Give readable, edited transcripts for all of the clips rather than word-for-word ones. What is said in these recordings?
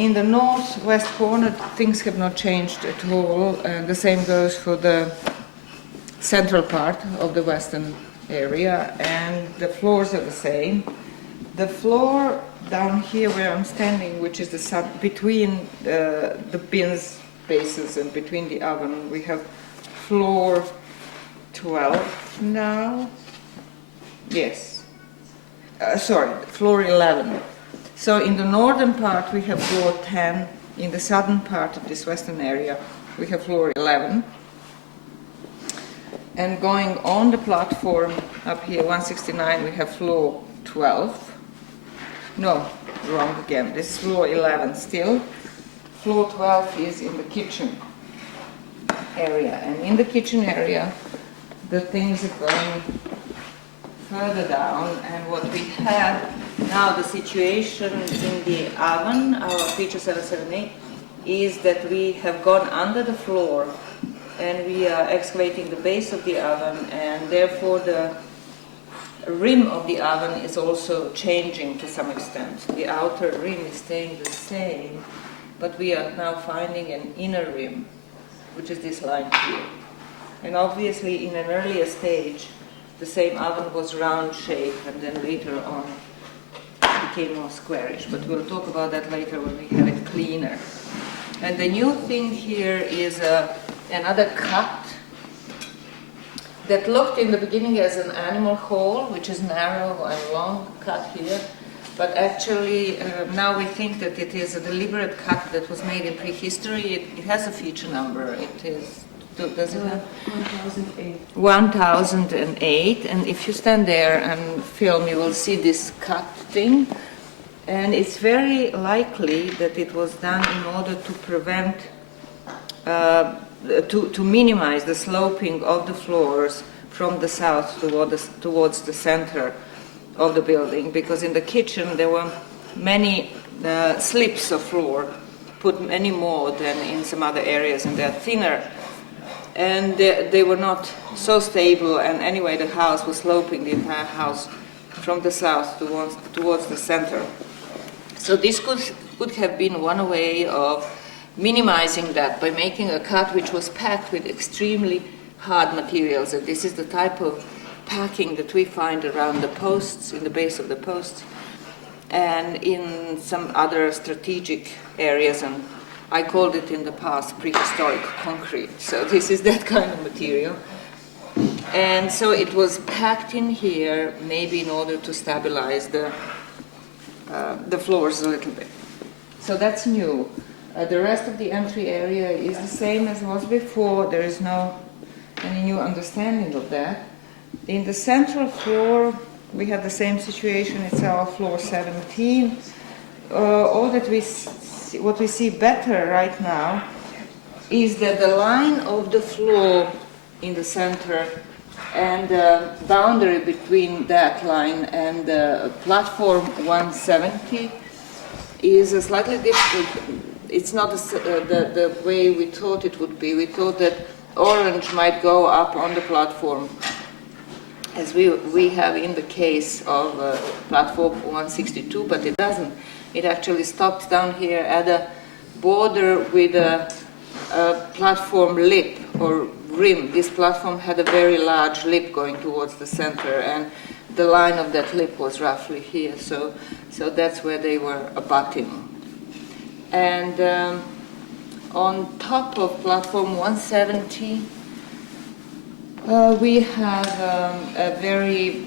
In the northwest corner, things have not changed at all, and the same goes for the central part of the western area, and the floors are the same. The floor down here where I'm standing, which is between the bin spaces and between the oven, we have floor 12 now. Yes. Sorry, floor 11. So in the northern part we have floor 10. In the southern part of this western area we have floor 11. And going on the platform up here, 169, we have floor 12. No, wrong again. This is floor 11 still. Floor 12 is in the kitchen area. And in the kitchen area, the things are going further down. And what we have now, the situation in the oven, our feature 778, is that we have gone under the floor and we are excavating the base of the oven, and therefore the rim of the oven is also changing to some extent. The outer rim is staying the same, but we are now finding an inner rim, which is this line here. And obviously in an earlier stage, the same oven was round shape, and then later on it became more squarish. But we'll talk about that later when we have it cleaner. And the new thing here is another cut that looked in the beginning as an animal hole, which is narrow and long cut here, but actually now we think that it is a deliberate cut that was made in prehistory. It has a feature number. It is, does it have? 1008. 1008, and if you stand there and film, you will see this cut thing. And it's very likely that it was done in order to prevent to minimize the sloping of the floors from the south towards the center of the building, because in the kitchen there were many slips of floor, put many more than in some other areas, and they're thinner, and they were not so stable, and anyway the house was sloping, the entire house, from the south towards the center. So this could have been one way of minimizing that by making a cut which was packed with extremely hard materials. And this is the type of packing that we find around the posts, in the base of the posts, and in some other strategic areas. And I called it in the past prehistoric concrete. So this is that kind of material. And so it was packed in here, maybe in order to stabilize the floors a little bit. So that's new. The rest of the entry area is the same as was before. There is no any new understanding of that. In the central floor, we have the same situation. It's our floor 17. All that what we see better right now is that the line of the floor in the center and the boundary between that line and the platform 170 is a slightly different. It's not the way we thought it would be. We thought that orange might go up on the platform, as we have in the case of platform 162, but it doesn't. It actually stops down here at a border with a platform lip or rim. This platform had a very large lip going towards the center, and the line of that lip was roughly here. So that's where they were abutting. And on top of platform 170, we have a very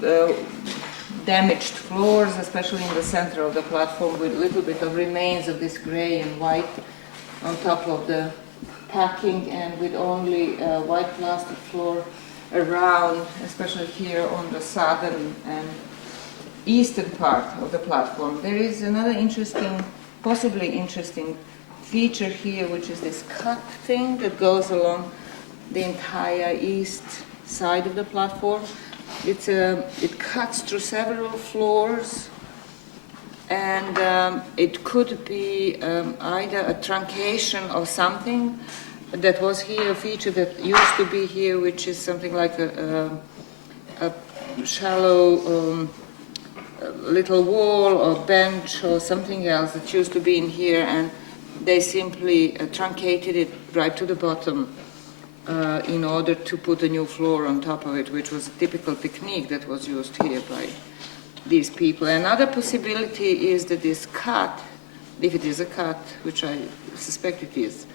damaged floors, especially in the center of the platform, with a little bit of remains of this gray and white on top of the packing, and with only white plastic floor around, especially here on the southern and eastern part of the platform. There is another interesting, possibly interesting feature here, which is this cut thing that goes along the entire east side of the platform. It cuts through several floors, and it could be either a truncation of something that was here, a feature that used to be here, which is something like a shallow little wall or bench or something else that used to be in here, and they simply truncated it right to the bottom in order to put a new floor on top of it, which was a typical technique that was used here by these people. Another possibility is that this cut, if it is a cut, which I suspect it is,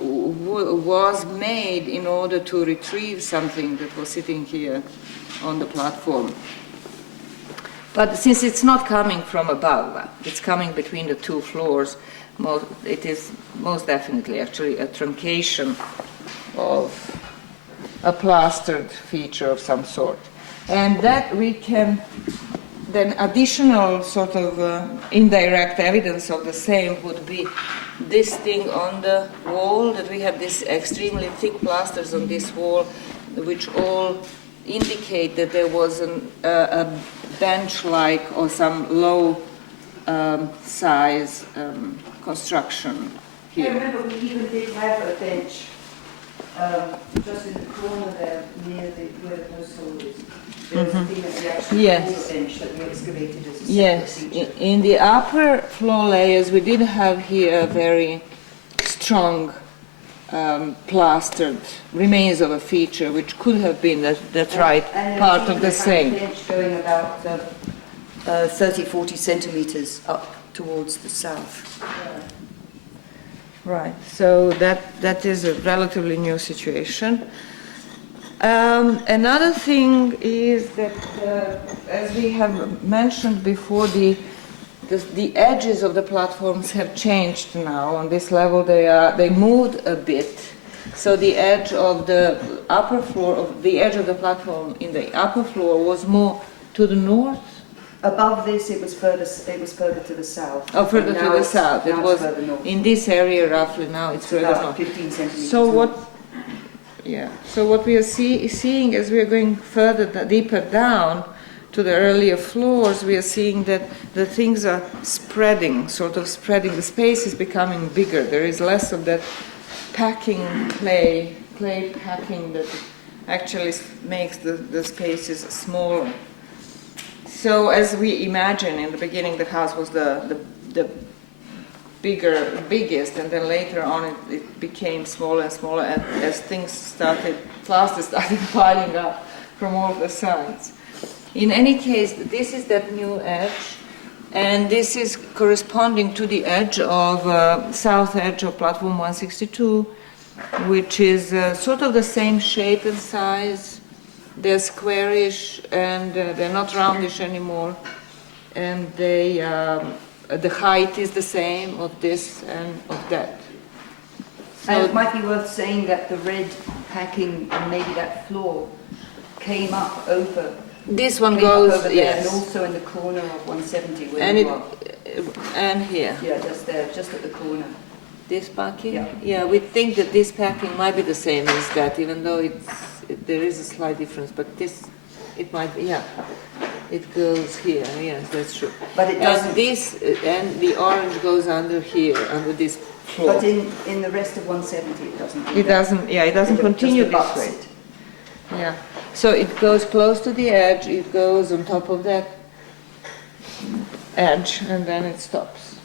was made in order to retrieve something that was sitting here on the platform. But since it's not coming from above, it's coming between the two floors, it is most definitely actually a truncation of a plastered feature of some sort. And that we can, then additional sort of indirect evidence of the same would be this thing on the wall, that we have this extremely thick plasters on this wall, which all indicate that there was a bench-like or some low size construction here. I remember we even did have a bench just in the corner there near where the post hole is. There was a thing that we actually called a bench that we excavated as a Yes, feature. in the upper floor layers we did have here a very strong plastered remains of a feature, which could have been that's right, part of the same. Bench going about 30-40 centimeters up towards the south. Right, so that is a relatively new situation. Another thing is that, as we have mentioned before, the edges of the platforms have changed now. On this level, they moved a bit. So the edge of the upper floor, the edge of the platform in the upper floor was more to the north. Above this, it was further to the south. Oh, further to the south. It was further north. in this area roughly. Now it's further about north. 15 centimeters. So what? north. Yeah. So what we are seeing as we are going further deeper down to the earlier floors, we are seeing that the things are spreading, sort of spreading. The space is becoming bigger. There is less of that packing clay packing that actually makes the spaces smaller. So as we imagine, in the beginning the house was the biggest, and then later on it became smaller and smaller as plaster started piling up from all the sides. In any case, this is that new edge, and this is corresponding to the edge of south edge of platform 162, which is sort of the same shape and size. They're squarish and they're not roundish anymore, and the height is the same of this and of that. So And it might be worth saying that the red packing and maybe that floor came up over. this one Came up goes, over there, yes, and also in the corner of 170 where and you are. and here. Yeah, just there, just at the corner. This packing? Yeah. We think that this packing might be the same as that, even though there is a slight difference, but it might be, it goes here, yes, that's true. But it doesn't. And the orange goes under here, under this floor. But in the rest of 170 it doesn't. do It that. doesn't, it doesn't It continue just this abuts way. it. Yeah, so it goes close to the edge, it goes on top of that edge, and then it stops.